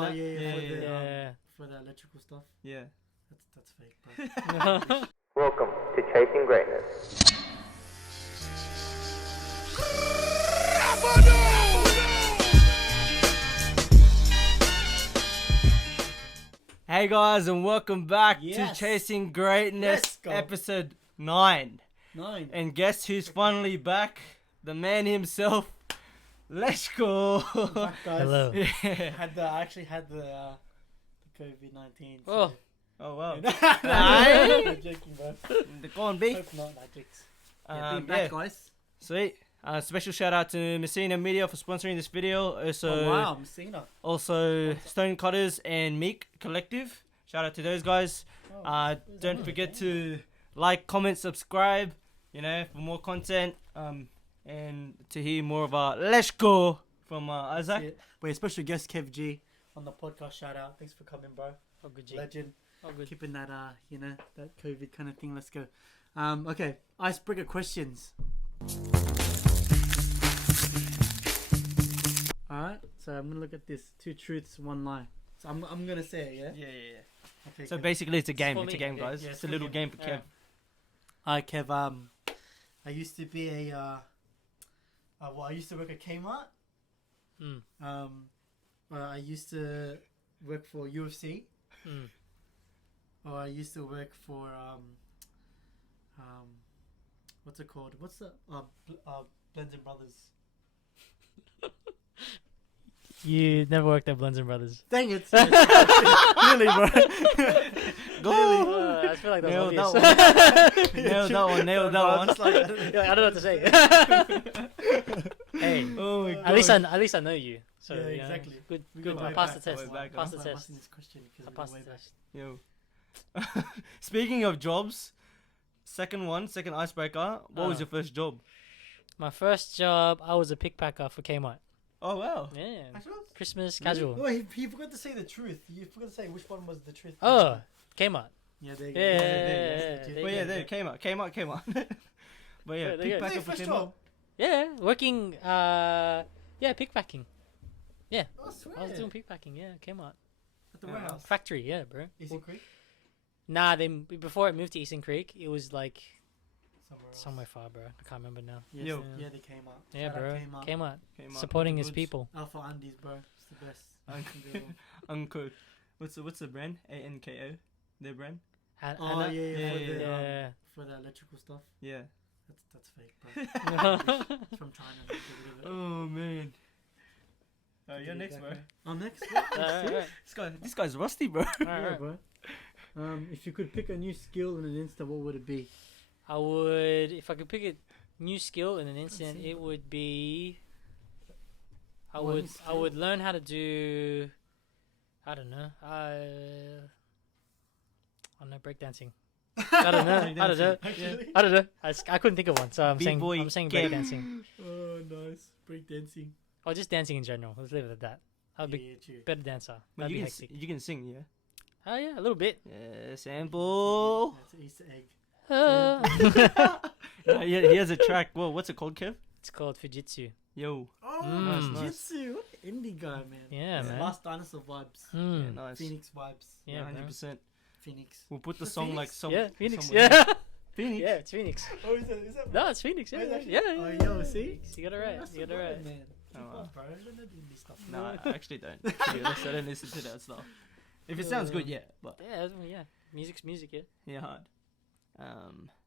that? Yeah. For the electrical stuff. Yeah. That's fake, bro. Welcome to Chasing Greatness. Hey guys, and welcome back to Yes. Chasing Greatness, Let's go. episode 9. 9. And guess who's finally back? The man himself. Let's go. Back, guys. Hello. Yeah. I actually had the COVID-19. Oh. Oh wow. I'm joking, bro. Go on, B. Hope not, that jokes. Being back, Yeah, guys. sweet. Special shout out to Messina Media for sponsoring this video. Also, Oh, wow, Messina. also StoneCutters and Meek Collective. Shout out to those guys. Oh, Don't forget to like, comment, subscribe, for more content. And to hear more of our Let's Go from Isaac. Wait, special guest Kev G on the podcast. Shout out. Thanks for coming, bro. Oh, good G. Legend. Oh, good. Keeping that, that COVID kind of thing. Let's go. Okay. Icebreaker questions. Alright, so I'm gonna look at this. 2 truths, 1 lie. So I'm gonna say it, yeah? Yeah. Okay. So Kev. basically, it's a game. for It's a me. game, Yeah, guys. yeah, It's it's a for little you. game for Kev. Yeah. Alright, Kev. I used to be I used to work at Kmart. I used to work for UFC. Or I used to work for what's it called? What's the Blends Brothers? You never worked at Blends Brothers. Dang it! Really, bro? Go! I feel like that's Nailed obvious. that one. Nailed that one. Nailed that one. Yeah, I don't know what to say. Hey, Oh my god. at least I know you. So Yeah, you know, exactly. Good. We Good. go I way passed back, the test. way back. Passed the I'm test. asking this question because I we go passed way the back. test. Yo. Speaking of jobs, second icebreaker. What was Oh. your first job? My first job, I was a pickpacker for Kmart. Oh wow. Yeah. Actually, Christmas really? casual. Oh, he forgot to say the truth. You forgot to say which one was the truth. Oh, Kmart. Yeah, there you go. Yeah, There you go. Well, yeah, there came out. But yeah, Yeah, there you go. pickpacker Hey, for first Kmart. job. Yeah, working. Pickpacking. Oh, swear. I was doing pickpacking. Yeah, Kmart. At the Yeah. warehouse. Factory. Yeah, bro. Easy Creek? Nah, before it moved to Eastern Creek, it was like Somewhere else. somewhere far, bro. I can't remember now. Yes, Yo. yeah, they came out. Yeah, Shout out bro. Kmart. Kmart. Kmart. Supporting his Goods. people. Alpha Andes, bro. It's the best. Uncle. What's the brand? ANKO. Their brand? Oh, Anna? yeah. Yeah. For the electrical stuff. Yeah. That's fake, bro. It's from China. Get rid of it. Oh man. You're Get it next, back, bro. man. I'm next. Alright. This guy's rusty, bro. Yeah, bro. If you could pick a new skill in an instant, what would it be? I would, if I could pick a new skill in an instant, see. it would be. I One would skill? learn how to do. I don't know. I don't know, breakdancing. I don't know. Actually? I don't know. I couldn't think of one, so I'm B-boy saying game. breakdancing. Oh, nice. Breakdancing. Or just dancing in general. Let's leave it at that. I'll be Yeah, true. better dancer. But That'd you be can hectic. you can sing, yeah. Oh yeah, a little bit. Yeah, sample. That's an Easter egg. He has a track. Whoa, what's it called, Kev? It's called Fujitsu. Yo. Oh, Mm. Nice. Jitsu. What an indie guy, man. Yeah, man. Last Dinosaur vibes. Mm. Yeah, nice. Phoenix vibes. Yeah, bro. 100%. Phoenix. We'll put the The song Phoenix? like some. Yeah, Phoenix. somewhere. Yeah. Phoenix. Yeah, it's Phoenix. Oh, is that? No, it's Phoenix. Yeah, Oh, is that- yeah. Oh, yo, see? You got it right. That's You got the it right. word, man. Oh, Keep wow. on, bro. I don't know the indie stuff. No, I actually don't. To be honest, I don't listen to that stuff. If it sounds good, yeah. But Yeah. Music's music. Yeah. yeah, hard.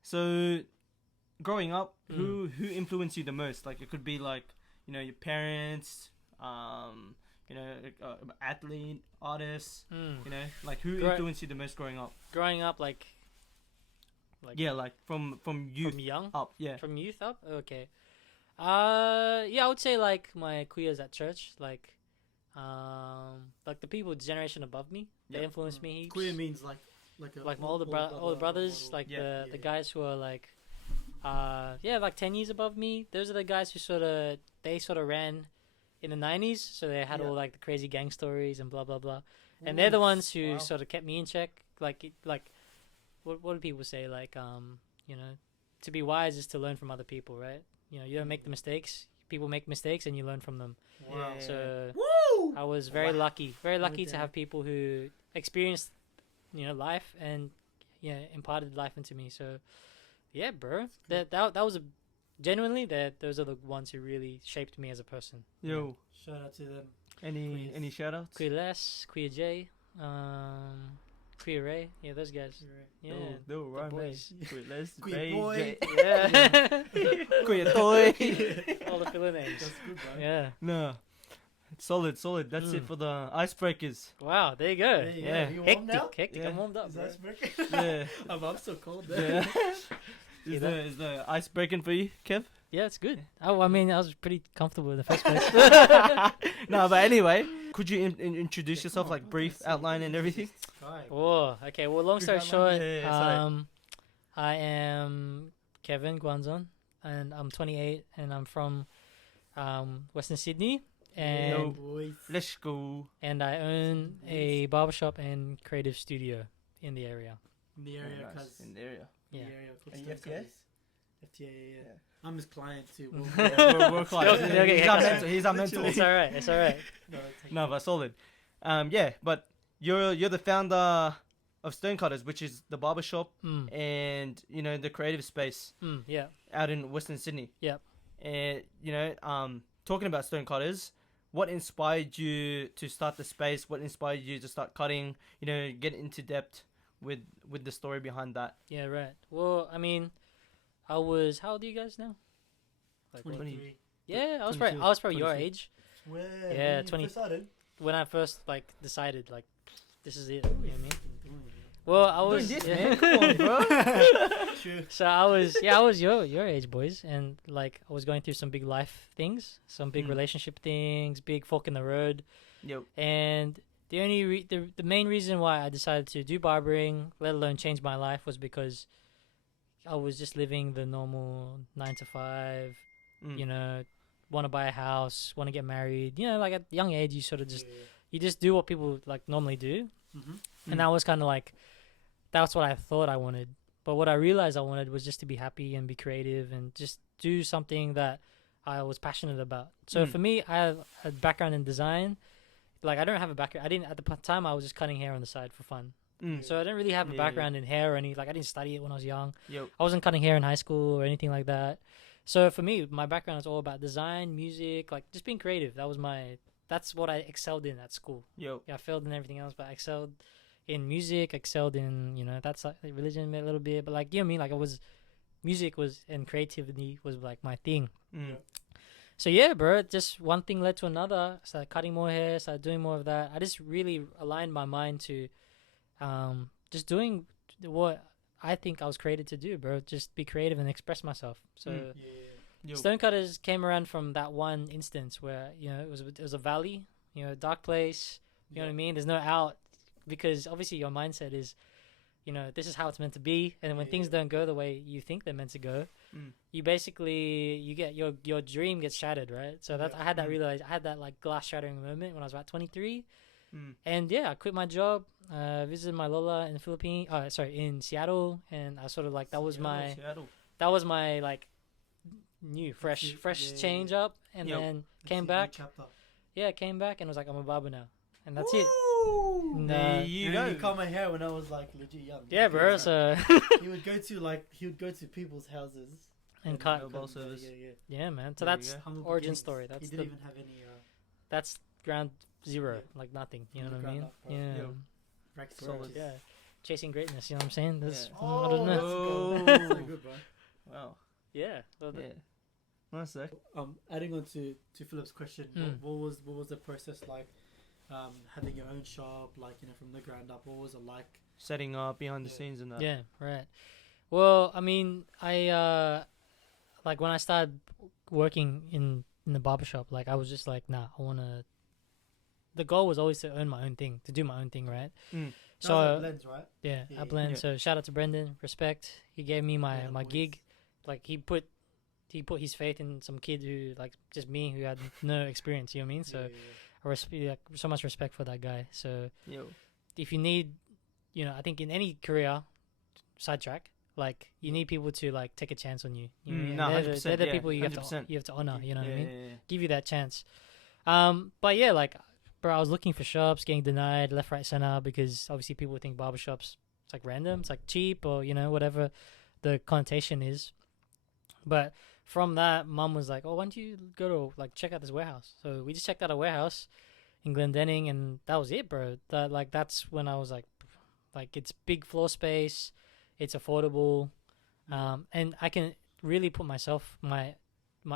So growing up, who influenced you the most? Like it could be like your parents, athlete, artists. Like who influenced you the most growing up? Growing up, like Yeah, like from youth from young, up. Yeah. from youth up. Okay. Yeah, I would say like my queers at church, like the people generation above me. They Yep. influenced me heaps. Queer means like Like my older brothers, like Yeah. the guys who are like, like 10 years above me. Those are the guys who sort of ran in the 90s, so they had Yeah. all like the crazy gang stories and blah blah blah. And they're the ones who Wow. sort of kept me in check. What do people say? Like, to be wise is to learn from other people, right? You don't make the mistakes people make mistakes and you learn from them. Wow. Yeah. So Woo! I was very Wow. very lucky to damn. have people who experienced, life and imparted life into me. So yeah, bro, that was genuinely those are the ones who really shaped me as a person. Yo, Shout out to them. any shout outs? Queer Les, Queer J, Queer Ray, yeah, those guys. Yeah, No, the right, boys. Queer Les, Queer Ray, boy. J- Yeah. Queer toy. All the filler names. That's good, bro. Yeah. No, solid. That's it for the icebreakers. Wow, there you go. There you go. Yeah. You warm now? Hectic. Yeah. I'm warmed up, Is bro. that breaking? Yeah. I'm so cold there. Yeah. See Is the ice breaking for you, Kev? Yeah, it's good. Oh, I mean, I was pretty comfortable in the first place. No, but anyway, could you introduce yourself, like brief outline and everything? Right. Oh, okay. Well, long story Brief short, outline? Yeah, sorry. I am Kevin Guanzon, and I'm 28, and I'm from Western Sydney, and Yo. Boys. Let's go. and I own a barbershop and creative studio in the area. In the area, Nice. cuz. In the area. The Yeah. area called Are you StoneCutters. FTA? FTA, yeah. Yeah. I'm his client too. We're clients. Okay, He's our okay. mentor. He's our mentor. It's all right. It's all right. No, but solid. Yeah, but you're the founder of StoneCutters, which is the barbershop Mm, and the creative space yeah. out in Western Sydney. Yep. And talking about StoneCutters, what inspired you to start the space? What inspired you to start cutting? Get into depth with the story behind that. Yeah. Right. Well, I mean, I was. How old are you guys now? Like, what? 23. Yeah, I was 22, probably your 23. age Where? Yeah, when you 20. first started? when I first decided this is it. You know what I mean? Well, I was. Doing this, yeah. man. Come on, bro. True. So I was your age, boys, and I was going through some big life things, some big Mm. relationship things, big fork in the road, Yo. and the only the main reason why I decided to do barbering, let alone change my life, was because I was just living the normal 9 to 5. Mm. Want to buy a house, want to get married. Like at a young age, you sort of Yeah. you just do what people normally do, Mm-hmm. and that was kind of that's what I thought I wanted. But what I realized I wanted was just to be happy and be creative and just do something that I was passionate about. So Mm. for me, I have a background in design. Like, I don't have a background. I didn't at the time. I was just cutting hair on the side for fun. Mm. So I didn't really have a Yeah, yeah. background in hair or any. I didn't study it when I was young. Yo. I wasn't cutting hair in high school or anything like that. So for me, my background is all about design, music, just being creative. That's what I excelled in at school. Yo. Yeah, I failed in everything else, but I excelled in music, excelled in, that's religion a little bit, but you know what I mean? Music and creativity was my thing. Mm. So yeah, bro, just one thing led to another. Started cutting more hair, started doing more of that. I just really aligned my mind to just doing what I think I was created to do, bro. Just be creative and express myself. So Mm. Yeah. Yo. StoneCutters came around from that one instance where it was a valley, a dark place. You know what I mean? There's no out, because obviously your mindset is, this is how it's meant to be, and when things Yeah. don't go the way you think they're meant to go, Mm. you basically you get your dream gets shattered, right? So that's Yeah. I had that Mm. I had that glass shattering moment when I was about 23, Mm. and yeah, I quit my job, visited my Lola in the Philippines, in Seattle, and I sort of that was my Seattle. new fresh Yeah. change up, and Yep. then That's came the new back. chapter. Yeah, came back and was like, I'm a barber now, and that's it. Woo! And, There uh, you And go. he cut my hair when I was legit young. yeah, bro. Because, So he would go to people's houses and cut. Mobile service. Yeah. Yeah, man. So There you that's go. Humble origin beginnings. story. He That's didn't even have any that's ground zero, Yeah. nothing. You From know the what I mean? ground up, bro. Yeah. Yo. rack Solid. royalties. Yeah. Chasing greatness. You know what I'm saying? That's Yeah. I don't know. Oh, know. that's so good, bro. Wow. Yeah. Well, Yeah. Nice, Zach. Adding on to Philip's question, Mm. what was the process like? Having your own shop, from the ground up. What was it like? Setting up behind the Yeah. scenes and that. Yeah. Right. Well, I mean, I when I started working in the barbershop, I was just nah, I wanna. The goal was always to earn my own thing, to do my own thing, right? Mm. That So was at Blends, right? yeah, Yeah, I blend. yeah. So shout out to Brendan, respect. He gave me my Yeah, gig. He put his faith in some kid who just me who had no experience. You know what I mean? So so much respect for that guy. So Yo. if you need, I think in any career sidetrack, like you need people to like take a chance on you. You know, no, they're the 100%, people you have 100%. to honor. You know what I Yeah, mean? yeah, yeah. Give you that chance. But yeah, like, bro, I was looking for shops, getting denied left, right, center because obviously people think barbershops it's like random, it's like cheap or whatever the connotation is. But from that, mum was like, "Oh, why don't you go to like check out this warehouse?" So we just checked out a warehouse in Glendenning, and that was it, bro. That's when I was like it's big floor space, it's affordable, and I can really put my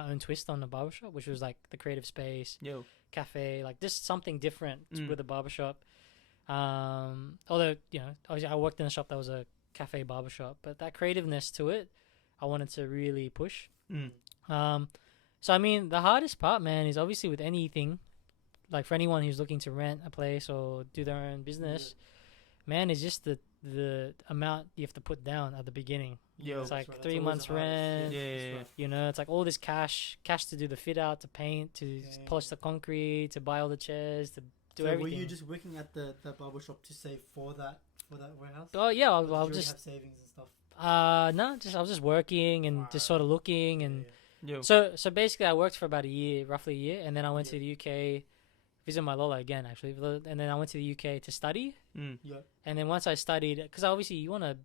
own twist on the barbershop, which was like the creative space, Yo. cafe, like just something different with a barbershop. Although obviously I worked in a shop that was a cafe barbershop, but that creativeness to it, I wanted to really push. So I mean, the hardest part, man, is obviously with anything, like for anyone who's looking to rent a place or do their own business, man, is just the amount you have to put down at the beginning. Yo. It's like That's 3 always months the hardest. rent. Yeah. You know, it's like all this cash to do the fit out, to paint, to polish the concrete, to buy all the chairs, to do So everything. were you just working at the barbershop to save for that warehouse? Oh yeah, Or did I'll you just have savings and stuff. no, I was just working and just sort of looking and Yo. so basically I worked for about a year, roughly a year, and then I went to the UK, visit my Lola again actually, and then I went to the UK to study. Yeah. And then once I studied, because obviously you want to,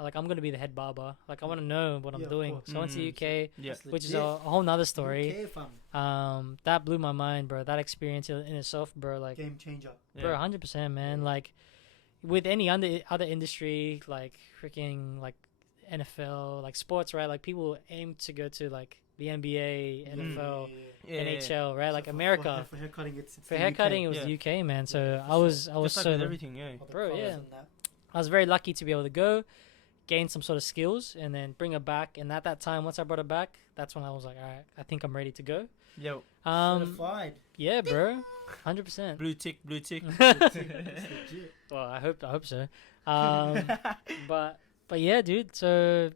like, I'm going to be the head barber. Like, I want to know what I'm of doing. course. So I went to the UK, Yeah. That's which is legit. a whole nother story. UK, fam. That blew my mind, bro. That experience in itself, bro. Like, Game changer. bro, 100%, man. Like, with any other industry, like, freaking, like, NFL, like, sports, right? Like, people aim to go to, like, the NBA, NFL, NHL, right? Like, America. For haircutting, it's For the haircutting, UK. it was Yeah. the UK, man. So Yeah, I was Just like so with everything, yeah. All the Bro, colours yeah. and that. I was very lucky to be able to go, gain some sort of skills, and then bring it back. And at that time, once I brought it back, that's when I was like, all right, I think I'm ready to go. Yo. Certified. Yeah, bro, 100%. Blue tick, blue tick. That's legit. Well, I hope so. But yeah, dude. So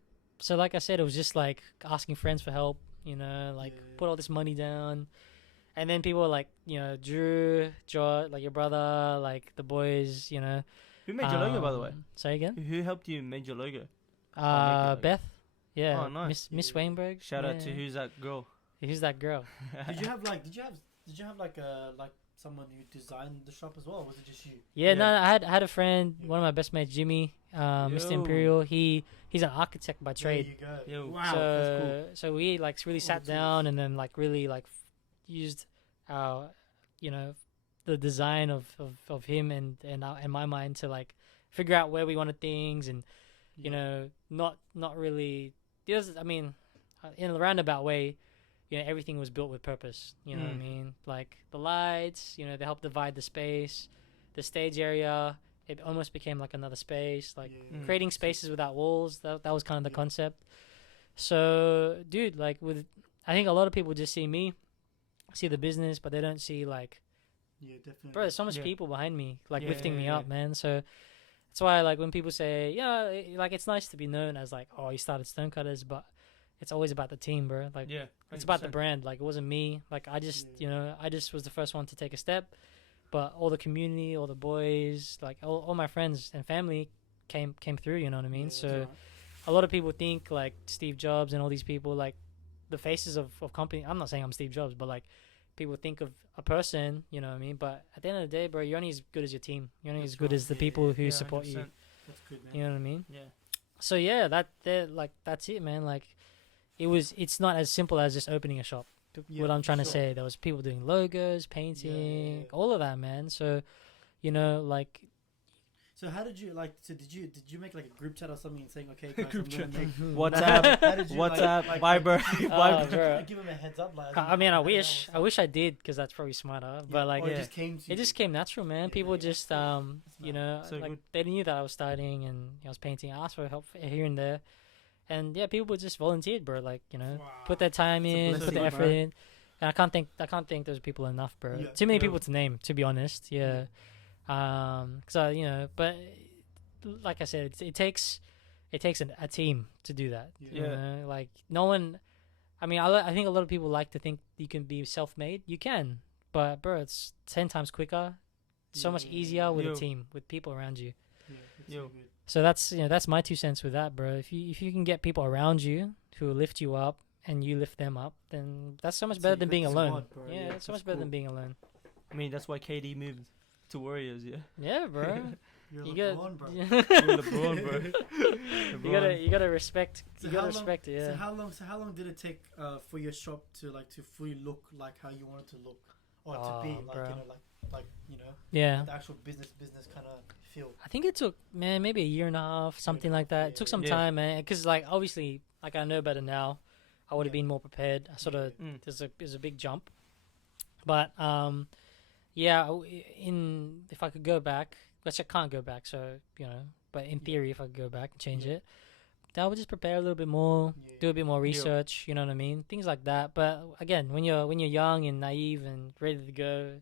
like I said, it was just like asking friends for help. You know, like Yeah. put all this money down, and then people were like, Drew, George, like your brother, like the boys. You know. Who made your logo, by the way? Say again. Who helped you make your logo? make it, like- Beth. Yeah. Oh, nice. Miss Yeah. Wainberg. Shout out to yeah. who's that girl? Who's that girl? Did you have like someone who designed the shop as well, or was it just you? Yeah, Yeah. no, I had a friend, one of my best mates, Jimmy, Mr. Yo. Imperial. He's an architect by trade. There you go. Yo. Wow, so that's cool. so we like really All sat the tools. down and then like really like used our the design of him and my mind to like figure out where we wanted things and not really I mean in a roundabout way, everything was built with purpose. You know what I mean? Like the lights, they help divide the space, the stage area. It almost became like another space, like Yeah. creating spaces without walls. That was kind of the Yeah. concept. So, dude, like I think a lot of people just see me, see the business, but they don't see like, Yeah, definitely. bro, there's so much Yeah. people behind me, like Yeah, lifting me yeah, up, man. So that's why, like, when people say, like it's nice to be known as like, oh, you started StoneCutters, but it's always about the team, bro. Like, Yeah. it's about the 100%. brand. Like, it wasn't me. Like, I just, I just was the first one to take a step. But all the community, all the boys, like all my friends and family came through. You know what I mean? Yeah, So that's right. a lot of people think like Steve Jobs and all these people, like the faces of company. I'm not saying I'm Steve Jobs, but like people think of a person. You know what I mean? But at the end of the day, bro, you're only as good as your team. You're only That's as good right. as the Yeah, people who Yeah, support you. 100%. That's good, man. You know what I mean? Yeah. So yeah, that's it, man. Like it's not as simple as just opening a shop. Yeah, What I'm trying to sure. say, there was people doing logos, painting, yeah. all of that, man. So, like, So how did you did you make like a group chat or something saying, okay, guys, Group I'm gonna chat. make WhatsApp, How did you, WhatsApp, like, Barber, Oh, Barber. bro. give him a heads up, like. I mean, I don't know, wish or I did, because that's probably smarter. But like, or it yeah. just came to it just came natural, man. Yeah, People yeah. just, That's So like good. they knew that I was starting and I was painting. I asked for help here and there, and yeah, people just volunteered, bro. Like, Wow. put their time That's a in, put blessing, the effort bro. in. And I can't think those people enough, bro. Yeah, Too many yeah. people to name, to be honest. Yeah. But like I said, it takes a team to do that. Yeah. You Yeah. know? Like no one. I mean, I think a lot of people like to think you can be self-made. You can, but bro, it's 10 times quicker, so much Yeah. easier with Yo. a team, with people around you. Yeah, that's Yo. so good. So that's my 2 cents with that, bro. If you can get people around you who lift you up and you lift them up, then that's so much So better you than got being the alone. squad, bro. Yeah, Yeah, it's so that's much better than cool. being alone. I mean, that's why KD moved to Warriors. Yeah. Yeah, bro. You're You LeBron, bro. You're LeBron, bro. you gotta respect. So You gotta how long- respect it. Yeah. So how long did it take for your shop to fully look like how you wanted to look, or to be Oh, bro. the actual business kind of feel? I think it took, man, maybe a year and a half, something like that. It took some Yeah. time, man. Because obviously, I know better now. I would have Yeah. been more prepared. I sort of Mm. there's a big jump, but yeah. If I could go back, which I can't go back, so but in theory, if I could go back and change Yeah. it, I would just prepare a little bit more, Yeah. do a bit more research. You know what I mean? Things like that. But again, when you're young and naive and ready to go,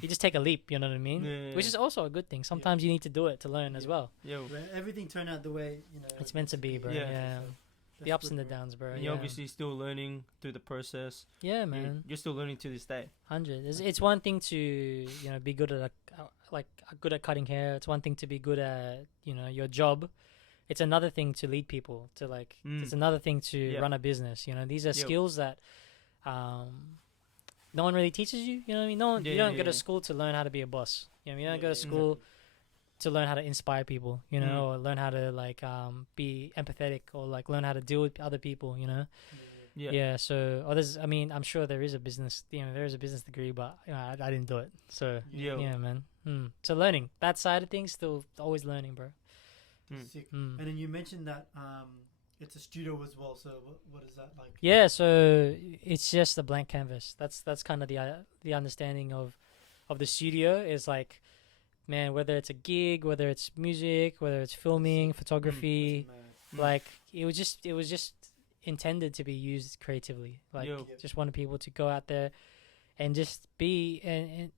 you just take a leap. You know what I mean? Yeah. Which is also a good thing. Sometimes you need to do it to learn as Yeah. well. Yo. Where everything turned out the way It's meant to be, bro. Yeah. Yeah. So The that's ups good, and the bro. downs, bro. And Yeah, you're obviously still learning through the process. yeah, You're- man. You're still learning to this day. 100. It's one thing to be good at good at cutting hair. It's one thing to be good at your job. It's another thing to lead people. To it's another thing to Yeah. run a business. These are Yep. skills that no one really teaches you. You know what I mean? No one. Yeah, You don't yeah, go to yeah. school to learn how to be a boss. You don't Yeah, go to yeah, school to learn how to inspire people. Mm. Or learn how to be empathetic or learn how to deal with other people. Yeah. Yeah. So, I'm sure there is a business. There is a business degree, but I didn't do it. So, Yo. yeah, man. So learning that side of things, still always learning, bro. Mm. Sick. Mm. And then you mentioned that it's a studio as well. So what is that like? Yeah. So it's just a blank canvas. That's kind of the understanding of the studio is man, whether it's a gig, whether it's music, whether it's filming, photography, That's mad. Mm. it was just intended to be used creatively. Yo. Just wanted people to go out there and just be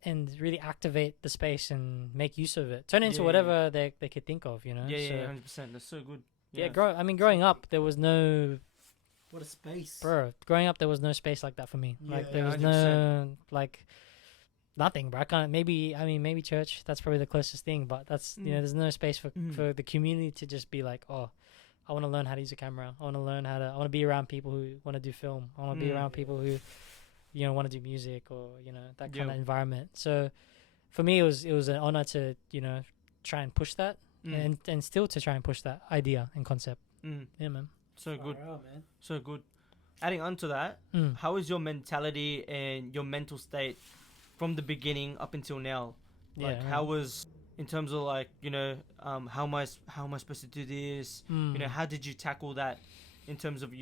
and really activate the space and make use of it. Turn it into Yeah, whatever they could think of, Yeah, So, yeah, 100%. That's so good. yeah, growing up there was no What a space. growing up there was no space like that for me. Yeah, There was 100%. no nothing, bro. I can't maybe church, that's probably the closest thing, but that's there's no space for the community to just be oh, I want to learn how to use a camera. I want to be around people who want to do film. I want to be around people who want to do music or that kind of environment. So for me it was an honor to try and push that and still to try and push that idea and concept. Yeah, man. So good. Far out, man. So good. Adding on to that, how is your mentality and your mental state from the beginning up until now? How was in terms of how am I supposed to do this? How did you tackle that in terms of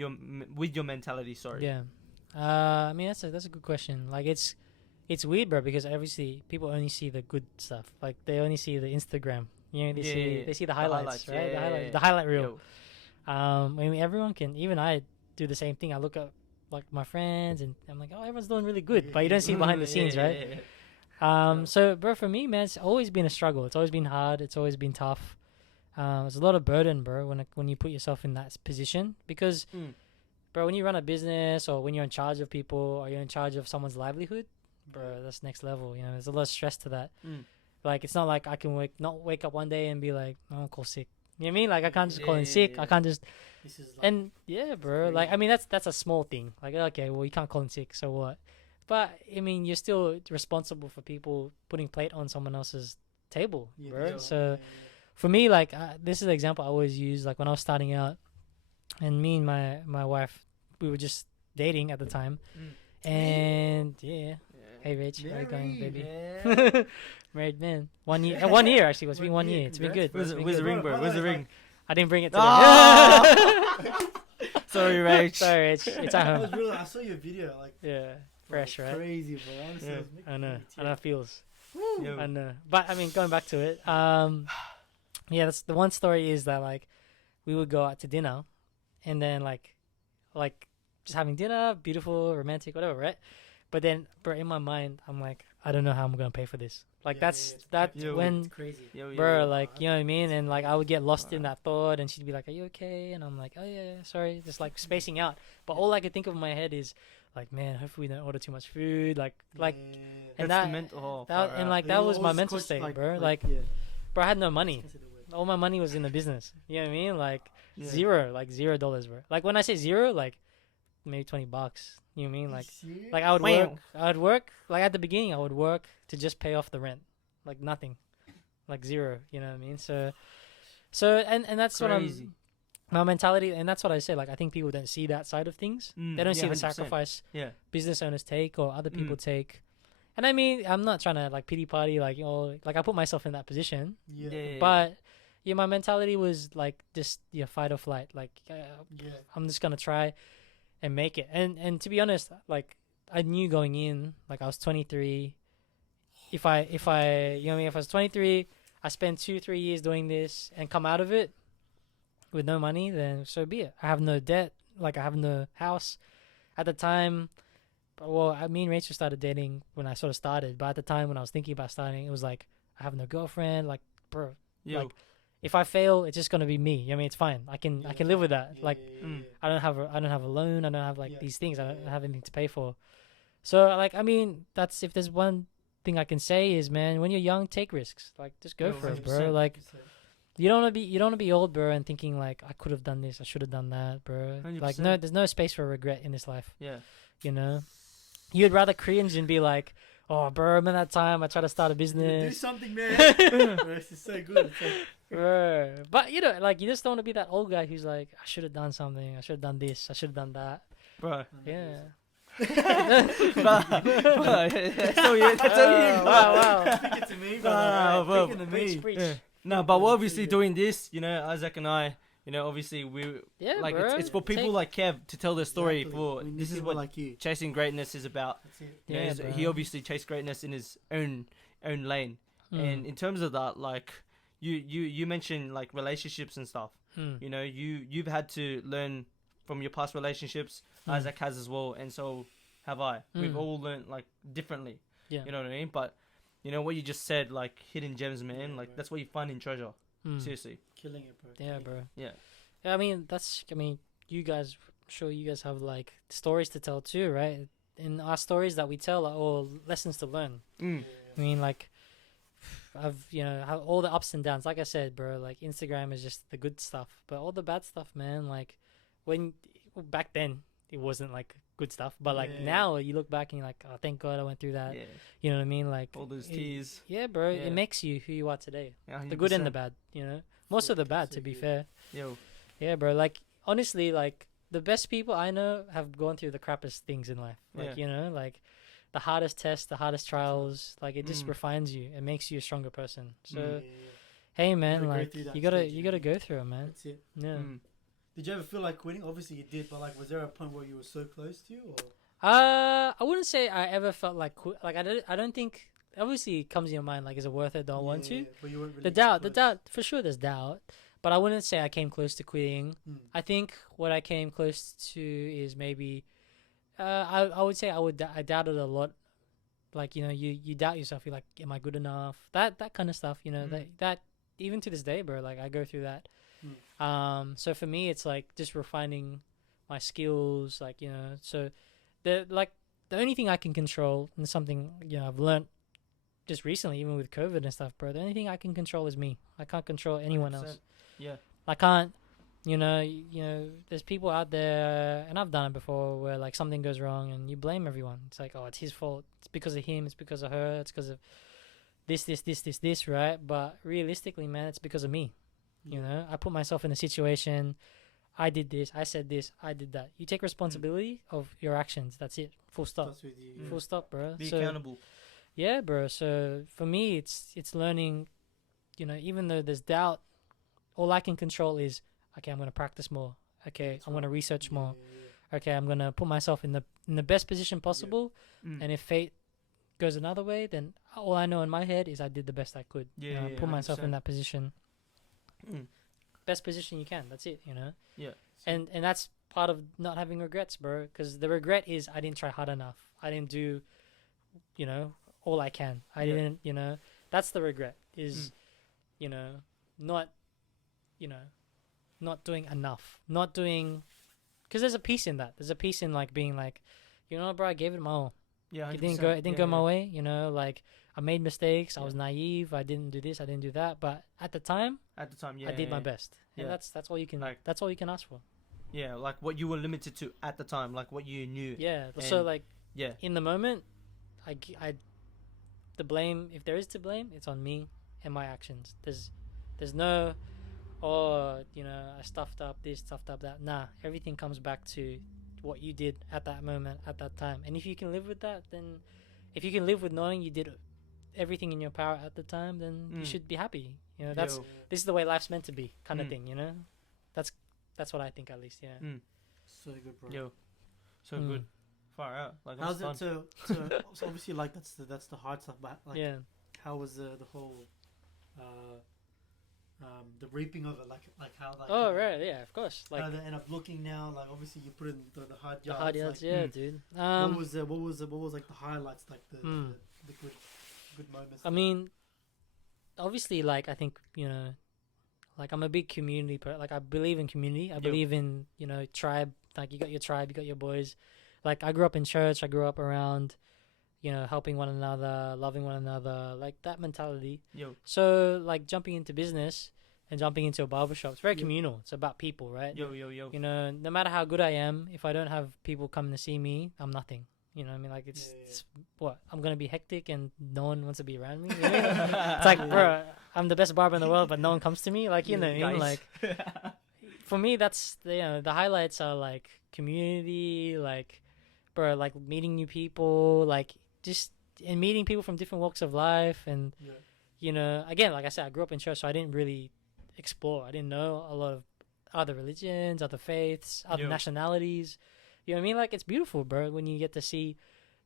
with your mentality? Sorry. Yeah. That's a good question. It's weird, bro, because obviously people only see the good stuff. They only see the Instagram. They see the highlights, right? Yeah. The highlight reel. Yo. Everyone can. Even I do the same thing. I look at my friends and I'm oh, everyone's doing really good, but you don't see behind the scenes, right? So, bro, for me, man, it's always been a struggle. It's always been hard. It's always been tough. There's a lot of burden, bro, when you put yourself in that position because, bro, when you run a business or when you're in charge of people or you're in charge of someone's livelihood, bro, that's next level. There's a lot of stress to that. It's not like I can wake up one day and be like, oh, I'm call sick. You know what I mean? I can't just call in sick. I can't just. This is And yeah, bro. That's a small thing. Okay, well, you can't call in sick, so what? But you're still responsible for people putting plate on someone else's table, bro. So for me, this is the example I always use. When I was starting out, and me and my wife, we were just dating at the time, and yeah. Hey, Rich, how you going, baby? Yeah. Married man. 1 year. 1 year actually. It's been 1 year. It's been good. Where's the ring, bro? Where's the ring? I didn't bring it today. Sorry, Rach. Sorry, Rich. It's at That was home. real. I saw your video. Yeah, fresh, right? Crazy, bro. Honestly, Yeah. it was making I know. me I know it feels. Yo. I know. But going back to it. Yeah, that's the one story is that we would go out to dinner, and then just having dinner, beautiful, romantic, whatever, right? But then, bro, in my mind, I'm I don't know how I'm gonna pay for this. That's Yo. when. It's crazy. Yo, yo, Bro, yo. you know what I mean? And I would get lost in that thought, and she'd be like, "Are you okay?" And I'm like, "Oh yeah, sorry," just spacing out. But all I could think of in my head is man, hopefully we don't order too much food, and That's that the mental. that was my mental state, bro. Bro, I had no money. all my money was in the business. You know what I mean? Like Yeah. $0, bro. Like when I say zero, like maybe $20. You know what I mean? Like Serious? like I would Wow. work like at the beginning I would work to just pay off the rent. Like nothing. Like zero, you know what I mean? So and that's Crazy. my mentality, and that's what I say. Like I think people don't see that side of things. They don't see the 100%. sacrifice Yeah. business owners take or other people take. And I mean, I'm not trying to like pity party, like like I put myself in that position, Yeah. but yeah, my mentality was like just fight or flight. Like Yeah. I'm just gonna try and make it. And to be honest, like I knew going in, like I was 23. If I you know what I mean, if I was 23, I spent 2-3 years doing this and come out of it with no money, then so be it. I have no debt, like I have no house at the time. Well, me and Rachel started dating when I sort of started, but at the time when I was thinking about starting, it was like I have no girlfriend. Like, bro, Yo. like if I fail, it's just gonna be me. You know what I mean, it's fine. I can live with that. Yeah, Like, yeah. I don't have a loan. I don't have like Yeah. these things. I don't Yeah. have anything to pay for. So like, I mean, that's if there's one thing I can say is, man, when you're young, take risks. Like, just go Yo, for it, bro. 100%. Like, you don't want to be old, bro, and thinking like I could have done this, I should have done that, bro. Like, 100%. no, there's no space for regret in this life. Yeah. You know, you'd rather cringe and be like, oh, bro, remember that time I tried to start a Do business, something, man. Bro, this is so good. It's like, bro. But you know, like you just don't want to be that old guy who's like, I should have done something, I should have done this, I should have done that. Bro. Yeah. That's all you. That's all you. Wow. speaking to me, Nah, brother. bro. Speaking to Preach, me. preach. Yeah. No, but we're obviously doing this, you know, Isaac and I, you know, obviously we Yeah, like bro. it's for people Take- like Kev to tell their story. Exactly. For We need this is people what like you. chasing greatness is about. That's it. You know, Yeah, he bro. obviously chased greatness in his own lane. And in terms of that, like you mentioned like relationships and stuff. You know, you've had to learn from your past relationships. Isaac has as well, and so have I. We've all learned like differently. Yeah. You know what I mean? But you know what you just said, like hidden gems, man. Like that's what you find in treasure. Seriously. Killing it, bro. Yeah, bro. Yeah. Yeah, I mean, you guys, I'm sure you guys have like stories to tell too, right? And our stories that we tell are all lessons to learn. I mean, like, have all the ups and downs. Like I said, bro, like Instagram is just the good stuff, but all the bad stuff, man. Like, back then it wasn't like good stuff, but like now you look back and you're like, oh, thank God I went through that. Yeah. You know what I mean? Like All those tears. Yeah, bro. Yeah. It makes you who you are today. Yeah, The good and 100%. the bad. You know, most of the bad, to be fair. Yo. Yeah, bro. Like honestly, like the best people I know have gone through the crappiest things in life. Like you know, like the hardest tests, the hardest trials. Like it just refines you. It makes you a stronger person. So hey, man, gotta go like through that you gotta stage, you gotta man. go through it, man. That's it. Yeah. Did you ever feel like quitting? Obviously you did, but like, was there a point where you were so close to, or? I wouldn't say I ever felt like like I don't think. Obviously, it comes in your mind like, is it worth it? Don't want to. But you weren't really The doubt close. for sure. There's doubt, but I wouldn't say I came close to quitting. I think what I came close to is maybe, I would say I doubted a lot. Like, you know, you doubt yourself. You're like, am I good enough? That kind of stuff. You know, that even to this day, bro. Like I go through that. So for me, it's like just refining my skills. Like, you know, so the only thing I can control, and something, you know, I've learned just recently, even with COVID and stuff, bro. The only thing I can control is me. I can't control anyone 100%. else. Yeah. I can't, you know, there's people out there, and I've done it before, where like something goes wrong and you blame everyone. It's like, oh, it's his fault. It's because of him. It's because of her. It's because of this, right? But realistically, man, it's because of me. You know, I put myself in a situation. I did this. I said this. I did that. You take responsibility of your actions. That's it. Full stop. That's with you. Full stop, bro. Be So, accountable. yeah, bro. So for me, it's learning. You know, even though there's doubt, all I can control is, okay, I'm gonna practice more. Okay, I'm gonna research more. Okay, I'm gonna put myself in the best position possible. And if fate goes another way, then all I know in my head is I did the best I could. You know, put myself in 100%. that position. Best position you can. That's it. You know. Yeah. And that's part of not having regrets, bro. Because the regret is I didn't try hard enough. I didn't do, you know, all I can. I didn't, you know. That's the regret. Is, you know, not doing enough. Not doing, because there's a piece in that. There's a piece in like being like, you know, bro, I gave it my all. Yeah. It didn't go my way. You know, like I made mistakes. I Yeah. was naive. I didn't do this. I didn't do that. But at the time, yeah, I did my yeah. best. And Yeah. that's all you can. Like- That's all you can ask for. Yeah, like what you were limited to at the time, like what you knew. Yeah. So And- like Yeah, in the moment, the blame, if there is to blame, it's on me and my actions. There's no, I stuffed up this, stuffed up that. Nah, everything comes back to what you did at that moment, at that time. And if you can live with that, then if you can live with knowing you did everything in your power at the time, then you should be happy. You know, Yo. this is the way life's meant to be, kind of Mm. thing. You know, that's what I think, at least. Yeah. So good, bro. Yo, so Mm. good. Far out. Like How's I'm it stunned. so obviously like that's the hard stuff, but like Yeah. how was the whole the reaping of it, like how like Oh right, yeah, of course. Like how they end up looking now, like obviously you put in the hard the yards, hard yards, like, yeah, Mm. dude. what was like the highlights, like the good moments. I mean, obviously, like I think like I'm a big community like I believe in community. I believe in tribe. Like you got your tribe, you got your boys. Like I grew up in church. I grew up around, helping one another, loving one another, like that mentality. Yo, So like jumping into business and jumping into a barbershop, it's very Yeah. communal. It's about people, right? yo. No matter how good I am, if I don't have people coming to see me, I'm nothing. You know what I mean? Like it's what I'm gonna be hectic and no one wants to be around me. You know what I mean? It's like, bro, I'm the best barber in the world, but no one comes to me. Like you know what I mean? Like for me, that's the highlights are like community, like bro, like meeting new people, like just and meeting people from different walks of life, and again, like I said, I grew up in church, so I didn't really explore. I didn't know a lot of other religions, other faiths, other Yo. nationalities. You know what I mean? Like it's beautiful, bro, when you get to see,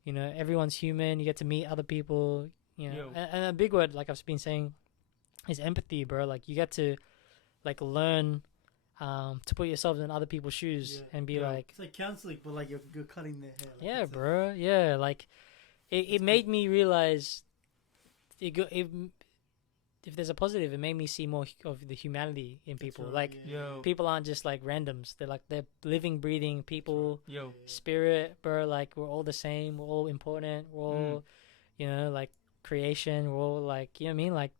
everyone's human. You get to meet other people. Yo. And a big word, like I've been saying, is empathy, bro. Like you get to, like, learn, to put yourself in other people's shoes and be like, it's like counseling, but like you're cutting their hair. Like, yeah, it's bro. Yeah, like it made me realize if there's a positive, it made me see more of the humanity in people. right, Like Yo, people aren't just like randoms. They're living, breathing people. yo, Spirit, bro. Like we're all the same. We're all important. We're all, like creation. We're all like, you know what I mean? Like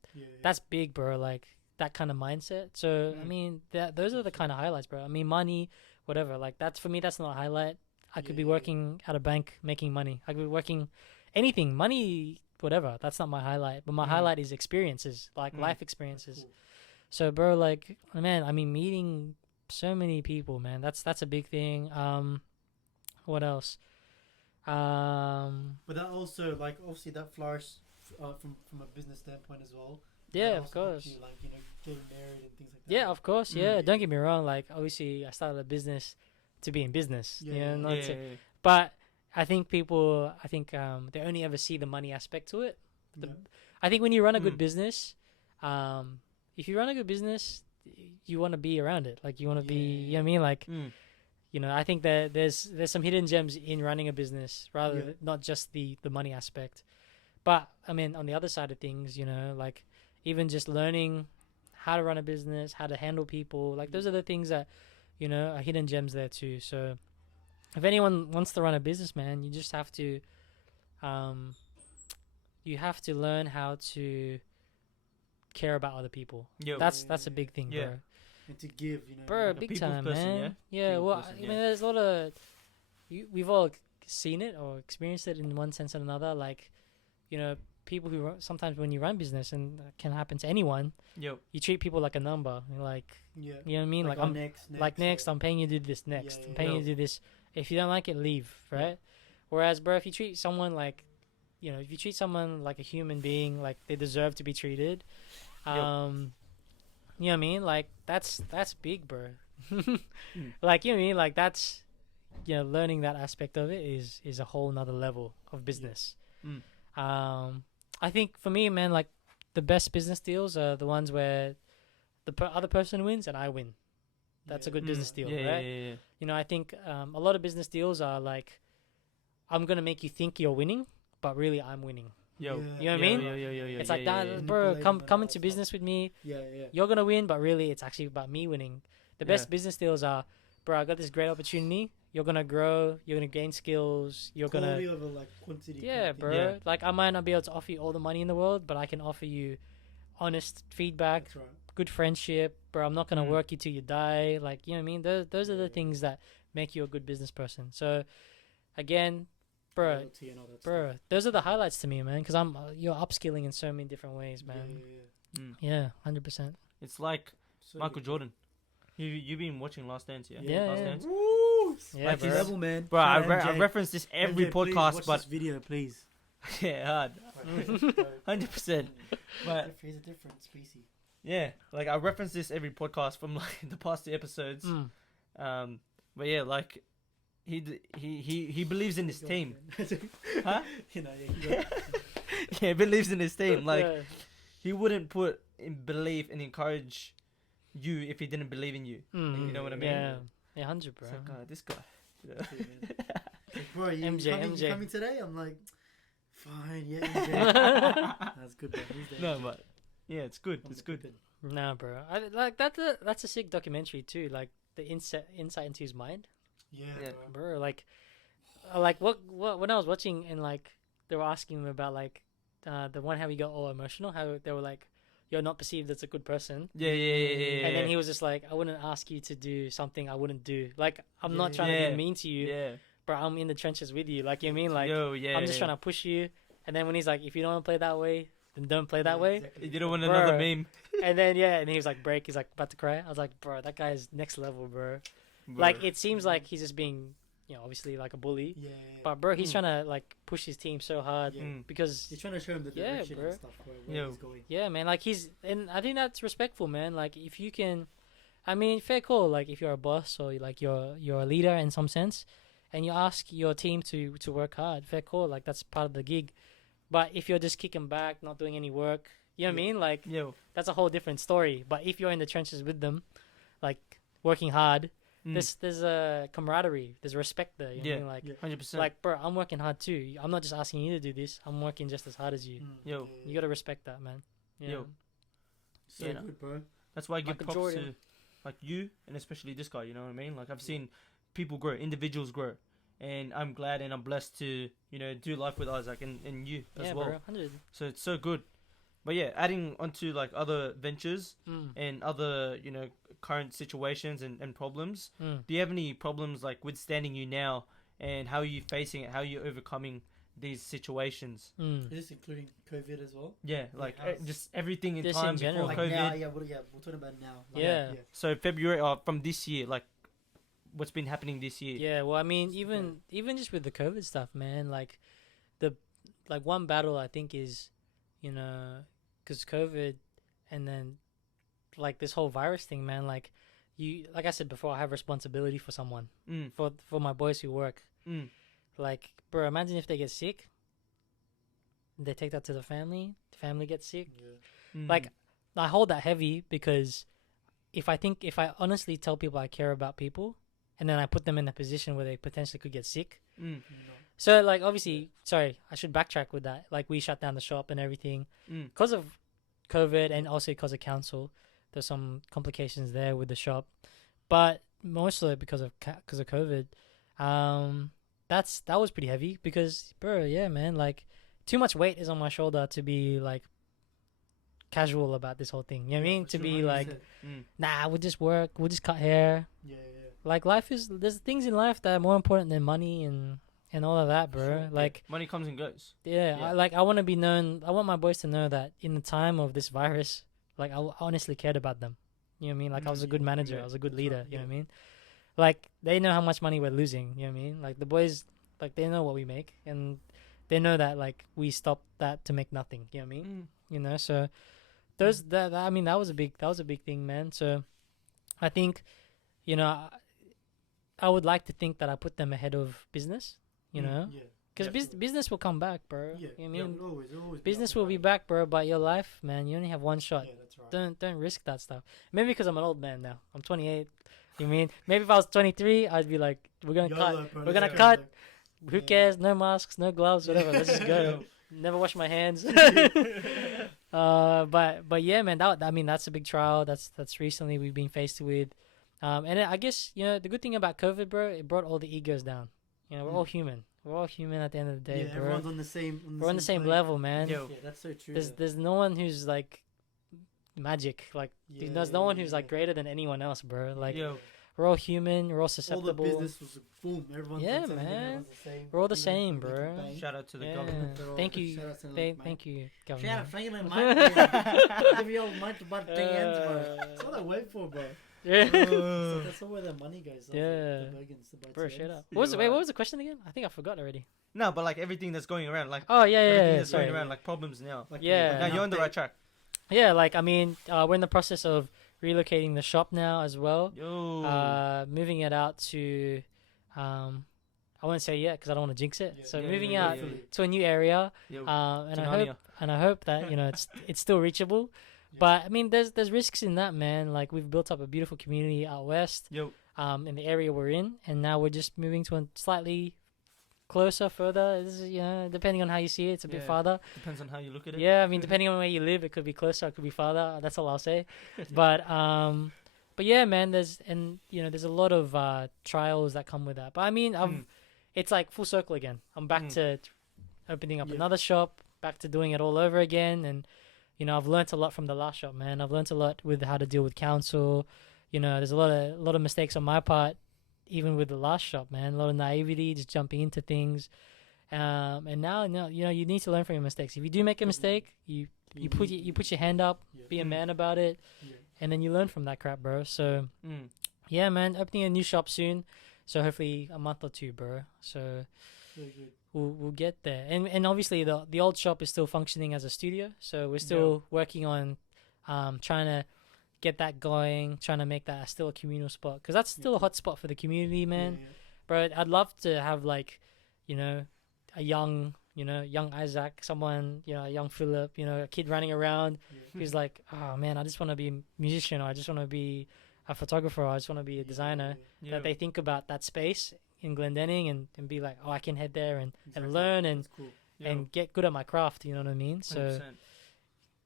that's big, bro. Like that kind of mindset. So I mean, those are the kind of highlights, bro. I mean, money, whatever. Like that's for me. That's not a highlight. I could be working at a bank making money. I could be working anything, money, whatever. That's not my highlight. But my highlight is experiences, like life experiences. cool. So, bro, like, man, I mean, meeting so many people, man. That's a big thing. What else? But that also, like, obviously that flourished from a business standpoint as well. Yeah, That of also helped course. you, like, getting married and things like that. Yeah, of course. Yeah, don't get me wrong. Like, obviously, I started a business to be in business. Yeah, not yeah, to, yeah. but I think people, they only ever see the money aspect to it. I think when you run a good business, if you run a good business, you want to be around it. Like you want to be, you know what I mean? Like, I think that there's some hidden gems in running a business rather than not just the money aspect. But I mean, on the other side of things, like even just learning how to run a business, how to handle people, like those are the things that, are hidden gems there too. So if anyone wants to run a business, man, you just have to, learn how to care about other people. Yo. That's a big thing, Yeah. bro. And to give, Bro, A big people's time, person, man. Yeah, People's well, person, I mean, yeah. there's a lot of, we've all seen it or experienced it in one sense or another. Like, people who sometimes when you run business, and it can happen to anyone, Yo. you treat people like a number. You're like, you know what I mean? Like, oh, I'm next, I'm paying you to do this next. Yeah, I'm paying you to do this. If you don't like it, leave, right? Whereas, bro, if you treat someone like, if you treat someone like a human being, like they deserve to be treated, you know what I mean? Like that's big, bro. Like, you know what I mean? Like that's, learning that aspect of it is a whole nother level of business. I think for me, man, like the best business deals are the ones where the other person wins and I win. That's a good business deal, Yeah, right? yeah, yeah. I think a lot of business deals are like, I'm gonna make you think you're winning, but really I'm winning. Yo. Yeah. You know what I mean? Yeah. It's like yeah, that, yeah. bro. Manipulating Come and all into that business stuff. with me. Yeah. You're gonna win, but really it's actually about me winning. The best Yeah. business deals are, bro, I got this great opportunity. you're gonna grow, you're gonna gain skills, you're Quality gonna over like quantity. yeah, kind of thing. bro. Yeah. Like I might not be able to offer you all the money in the world, but I can offer you honest feedback, That's right. good friendship, bro. I'm not gonna Mm. work you till you die. Like you know what I mean. Those are the things that make you a good business person. So again, bro, Loyalty and all that bro, those are the highlights to me, man. Because you're upskilling in so many different ways, stuff. man. Mm. Yeah, 100%. It's like So Michael good. Jordan. You've been watching Last Dance, yeah? Yeah, Last yeah. Dance. Woo! Yeah, Like his bro. level, man. Bro, I, Shout out I MJ. reference this every MJ, please podcast, watch but this video, please. yeah, hard, 100%. But He's a different species. yeah, like I reference this every podcast from like the past 2 episodes. Mm. But yeah, like he believes in his team. Huh? You know, yeah. Yeah, he believes in his team. Like Yeah. he wouldn't put in believe and encourage you if he didn't believe in you. Mm. You know what I mean? Yeah, 100, bro. It's like, this guy. You know? Like, bro, you MJ, coming, MJ. You coming today? I'm like, fine, yeah, MJ. That's good, bro. He's there. No, but yeah, it's good. It's good. Nah, bro. Like that's a sick documentary too. Like the insight into his mind, Yeah, Yeah. bro. bro. Like what when I was watching and like they were asking him about like the one how he got all emotional, how they were like, "You're not perceived as a good person," Yeah. and then he was just like, "I wouldn't ask you to do something I wouldn't do. Like I'm not trying to Yeah. be mean to you, Yeah. but I'm in the trenches with you. Like you know what I mean, like Yo, yeah. I'm just trying to push you." And then when he's like, "If you don't want to play that way, then don't play that way." Exactly. You don't want Bro. another meme. And then and he was like break. He's like about to cry. I was like, bro, that guy is next level, bro. Like it seems like he's just being, obviously like a bully. Yeah. But bro, he's Mm. trying to like push his team so hard Yeah. Mm. because He's trying to show him the Yeah, direction bro. and stuff where Yo. he's going. yeah, man, like and I think that's respectful, man. Like if you can, I mean, fair call. Like if you're a boss or like you're a leader in some sense, and you ask your team to work hard, fair call. Like that's part of the gig. But if you're just kicking back, not doing any work, you know what I mean? Like Yo. that's a whole different story. But if you're in the trenches with them, like working hard, there's a camaraderie, there's respect there. You know what I mean? Like, Yeah. 100%. like, bro, I'm working hard too. I'm not just asking you to do this. I'm working just as hard as you. Yo. You gotta respect that, man. Yeah. Yo. So Yeah. good, bro. That's why I give Michael props Jordan. to like you and especially this guy. You know what I mean? Like I've seen people grow, individuals grow, and I'm glad and I'm blessed to do life with Isaac and you as Yeah, well. bro. 100. So it's so good. But yeah, adding onto like other ventures Mm. and other current situations and problems. Mm. Do you have any problems like withstanding you now, and how are you facing it? How are you overcoming these situations? Mm. Is this including COVID as well? Yeah, like how's- just everything in Just time in general. before Like COVID. now, we're talking about now. Like, Yeah. So February from this year, like what's been happening this year? Yeah. Well, I mean, It's even just with the COVID stuff, man. Like one battle I think is, because COVID, and then like this whole virus thing, man. Like like I said before, I have responsibility for someone, Mm, for my boys who work. mm, Like, bro, imagine if they get sick. They take that to the family gets sick. Yeah. mm. Like, I hold that heavy because if I honestly tell people I care about people, and then I put them in a position where they potentially could get sick. Mm, So, like, obviously, sorry, I should backtrack with that. Like, we shut down the shop and everything mm, because of COVID and also because of council. There's some complications there with the shop, but mostly because of COVID. That was pretty heavy because, bro, yeah, man, like, too much weight is on my shoulder to be like casual about this whole thing. You know what I mean? For To sure, be like, 100%. mm. nah, we'll just work, we'll just cut hair. Yeah. Like, there's things in life that are more important than money and all of that, bro. Sure. Like, Money comes and goes. yeah, Yeah. I want to be known. I want my boys to know that in the time of this virus, like, I honestly cared about them. You know what I mean? Like, I was a good manager. Yeah, I was a good that's leader. right, You know yeah. what I mean? Like, they know how much money we're losing. You know what I mean? Like, the boys, like, they know what we make. And they know that, like, we stopped that to make nothing. You know what I mean? Mm. So I mean, that was a big thing, man. So I think, I would like to think that I put them ahead of business, Mm. Yeah. because Definitely. business will come back, bro. Yeah. You know what I mean? It'll always Business up will and be running. back, bro. But your life, man, you only have one shot. Yeah, that's right. Don't risk that stuff. Maybe because I'm an old man now. I'm 28. You mean maybe if I was 23, I'd be like, we're gonna cut. YOLO, bro, We're let's gonna go, cut. like, Who yeah. cares? No masks, no gloves, whatever. Let's just go. Never wash my hands. But yeah, man. That's a big trial. That's recently we've been faced with. And I guess the good thing about COVID, bro, it brought all the egos down. We're all human. We're all human at the end of the day, Yeah, bro. everyone's on the same. We're on the same level, man. Yo. Yeah, that's so true. There's no one who's like magic. Like there's no one who's like greater than anyone else, bro. Like Yo. we're all human. We're all all susceptible. the business was boom. Everyone's Yeah, on something, man. everyone's the same. We're all the You know, same, we can bro. bang. Shout out to the Yeah. government. They're all- Thank you. shout out to Mike. Thank you, Shout out, government. thank you, Mike. Give me all Mike about 10 ends, bro. That's all I wait for, bro. Yeah. So that's all where the money goes. Yeah. The Bergens, the buy Bro, 10 shut ends. up. What was the question again? I think I forgot already. No, but like everything that's going around, like Oh yeah, everything yeah. that's Sorry. going around, like problems now. Like, Yeah. Now you're on the right track. Yeah, like I mean, we're in the process of relocating the shop now as well. Yo. Moving it out to, I won't say yet because I don't want to jinx it. Yeah, so yeah, moving yeah, out yeah, yeah. to a new area, Yo. and To I Narnia. hope that it's still reachable. Yeah. But I mean, there's risks in that, man. Like we've built up a beautiful community out west, Yo. in the area we're in, and now we're just moving to a slightly closer, further. This is, depending on how you see it, it's a bit Yeah. farther. Depends on how you look at it. Yeah, I mean, depending on where you live, it could be closer, it could be farther. That's all I'll say. But yeah, man, there's a lot of trials that come with that. But I mean, it's like full circle again. I'm back to opening up Yeah. another shop, back to doing it all over again, and I've learnt a lot from the last shop, man. I've learnt a lot with how to deal with council. There's a lot of mistakes on my part, even with the last shop, man. A lot of naivety, just jumping into things. And now, you need to learn from your mistakes. If you do make a mistake, you put your hand up, Yeah. be a man about it, Yeah. and then you learn from that crap, bro. So yeah, man, opening a new shop soon. So hopefully a month or two, bro. So So good. we'll get there. And obviously the old shop is still functioning as a studio. So we're still working on trying to get that going, trying to make that still a communal spot, because that's still a hot spot for the community, man. Yeah, Bro, I'd love to have like, a young Isaac, someone, a young Philip, a kid running around yeah. who's like, oh man, I just want to be a musician, or I just want to be a photographer, or I just want to be a designer. Yeah. That they think about that space in Glendenning and be like, oh, I can head there and Exactly. learn and That's cool. and get good at my craft. You know what I mean? So 100%.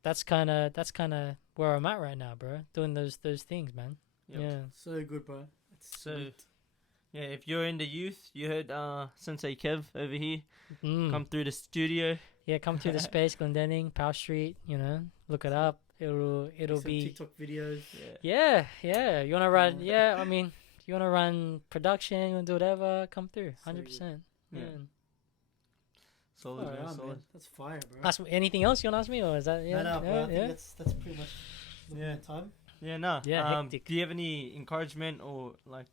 that's kind of where I'm at right now, bro. Doing those things, man. Yep. Yeah. So good, bro. It's So, sweet. yeah, if you're in the youth, you heard Sensei Kev over here. Mm. Come through the studio. Yeah, come to the space, Glendenning, Power Street. Look it up. It'll Make some be. TikTok videos. Yeah. Yeah. You wanna run? Yeah, I mean, you wanna run production? You wanna do whatever? Come through. So 100%. Yeah. Yeah. Solid, Alright, man, man. solid. That's fire, bro. Ask me anything else you wanna ask me, or is that yeah? No, bro. I yeah, think yeah. that's pretty much looking Yeah. at time. Yeah, no. Yeah, hectic. Do you have any encouragement or like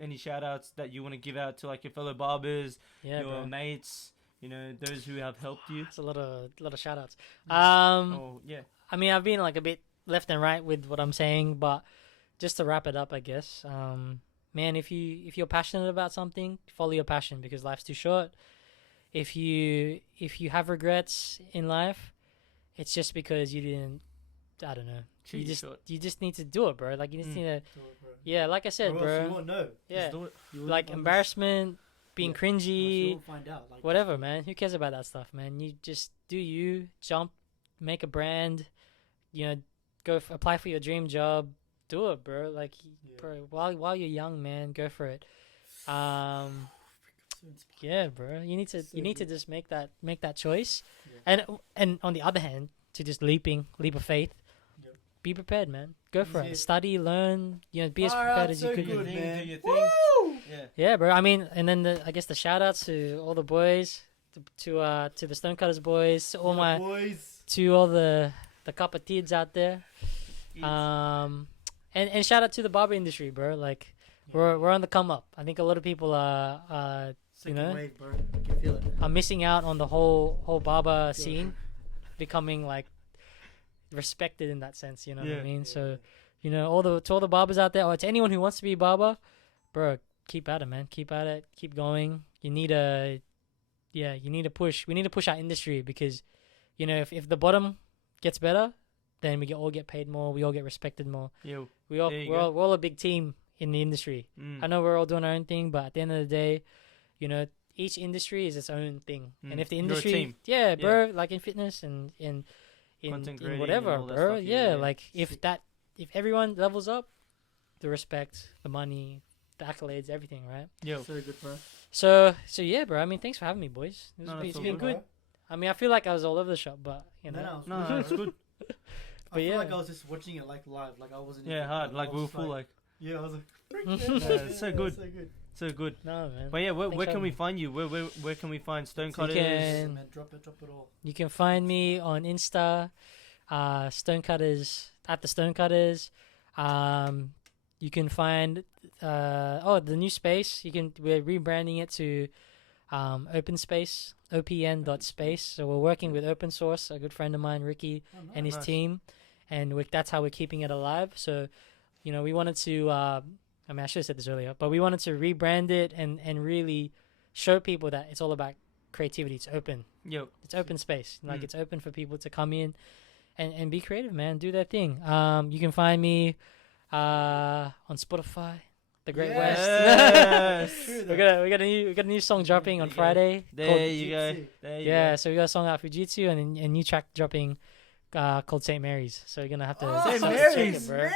any shout outs that you want to give out to like your fellow barbers, Yeah, your bro. mates, those who have helped you? That's a lot of shout outs. Oh, yeah. I mean, I've been like a bit left and right with what I'm saying, but just to wrap it up, I guess, man, if you're passionate about something, follow your passion, because life's too short. If you have regrets in life, it's just because you didn't. I don't know. Shoot your shot. You just need to do it, bro. Like you just need to. Do it, bro. Yeah, like I said, Or else bro. you won't know. Yeah, Just do it. You won't like know this- embarrassment, being Yeah. Or else you cringy, won't find out. Like, whatever, man. Who cares about that stuff, man? You just do you, jump, make a brand, apply for your dream job, do it, bro. Like, Yeah. bro, while you're young, man, go for it. So inspiring. Yeah, bro. You need to So to good. just make that choice, Yeah. and on the other hand, to just leap of faith. Yep. Be prepared, man. Go for Yeah. it. Study, learn. Be as Far prepared out, as so you could. good, Do man. your thing. Woo! Yeah. Yeah, bro. I mean, and then I guess the shout outs to all the boys, to the StoneCutters boys, to all my boys. to all the cuppa-tids out there. And shout out to the barber industry, bro. Like we're on the come up. I think a lot of people are Second wave, bro. I can feel it. are missing out on the whole barber scene becoming like respected in that sense. You know what I Yeah. mean? So to all the barbers out there, or to anyone who wants to be a barber, bro, keep at it, man. Keep at it. Keep going. You need to push. We need to push our industry, because if the bottom gets better, then we all get paid more. We all get respected more. Yo. We're all a big team in the industry. Mm. I know we're all doing our own thing, but at the end of the day, each industry is its own thing. And if the You're a industry, team. yeah, bro, like in fitness and Content in creating whatever, and all that bro, stuff, yeah, yeah. like if everyone levels up, the respect, the money, the accolades, everything, right? Yeah. So good, bro. So yeah, bro. I mean, thanks for having me, boys. No, It's that's been all good. Bro. I mean, I feel like I was all over the shop, but you know. No, it's good. I But feel yeah. like I was just watching it like live, like I wasn't. Yeah, even- hard. Like I we were was full. Like Yeah, I was like. it's so good. So good. so good. No, man. But yeah, where Thanks where for can we having me. find you? Where can we find can- StoneCutters? Man, drop it all. You can find me on Insta, StoneCutters at the StoneCutters. You can find the new space. We're rebranding it to Opn.space, Opn.space. So we're working with open source, a good friend of mine, Ricky, Oh, nice. and his Nice. team, and that's how we're keeping it alive. So, you know, we wanted to. I mean, I should have said this earlier, but we wanted to rebrand it and really show people that it's all about creativity. It's open. Yo. It's open space. Like Mm. it's open for people to come in and be creative, man. Do their thing. You can find me on Spotify, The Great West. Yes. True, we though. got a new song dropping on There you go. Friday. There called- you go. Jitsu. There you yeah, go. so we got a song out Fujitsu and a new track dropping called St. Mary's. So you're gonna have to Oh, St. check Mary's. it, bro.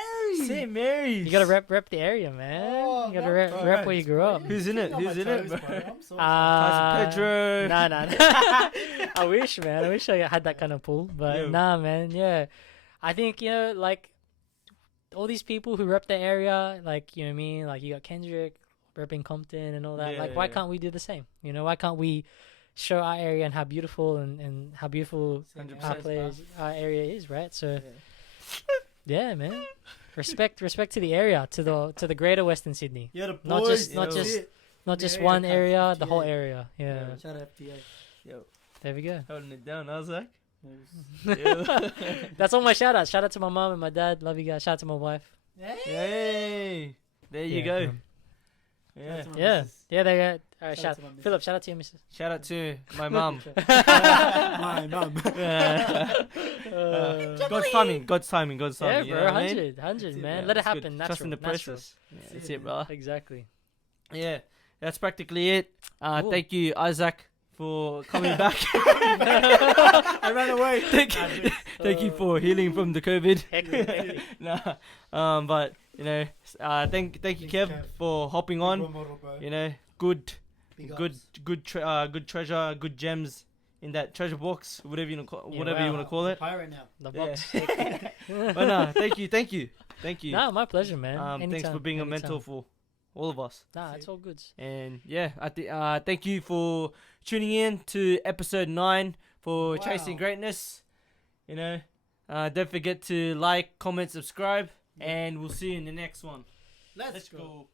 St. Mary's. You gotta rep the area, man. Oh, you gotta no, rep bro. where you grew up. Who's in it? On my Who's in it, toes, bro? I'm so Cousin Pedro. Nah. I wish, man. I wish I had that kind of pull, but Yo. nah, man. Yeah, I think like all these people who rep the area, like you know what I mean. Like you got Kendrick repping Compton and all that. Like why Yeah. can't we do the same? You know, why can't we show our area and how beautiful and how beautiful 100%. our area is, right? So yeah, man. Respect to the area, to the greater Western Sydney. Yeah, the boys. Not just- you not know. just- Shit. Not The just area one counts, area, the whole 58. area. Yeah, Shout out FTA. Yo, there we go. holding it down. I was like, That's all my shout outs. Shout out to my mom and my dad. Love you guys. Shout out to my wife. yay. There you Yeah, go. man. Yeah. Yeah, they got. All right, Shout out shout to my missus. Philip, shout out to your missus. Shout out to my mum. My mum. God's timing. God's timing. Yeah, You know bro, what I mean? 100, That's it, man. yeah. Let it It's good. happen. Natural. Trust in the natural. process. Yeah, that's it, bro. Exactly. Yeah, that's practically it. Cool. Thank you, Isaac, for coming back. I ran away. Thank you for healing from the COVID. Hectic. Nah, but you know, thank you, Kev, for hopping on. You know, good treasure, good gems in that treasure box, whatever you want to call it. Pirate now. The Yeah. box. But no, thank you. Nah, my pleasure, man. Thanks for Anytime, being a anytime. mentor for all of us. Nah, it's all good. And yeah, thank you for tuning in to episode 9 for Chasing Wow. Greatness. You know, don't forget to like, comment, subscribe, and we'll see you in the next one. Let's go.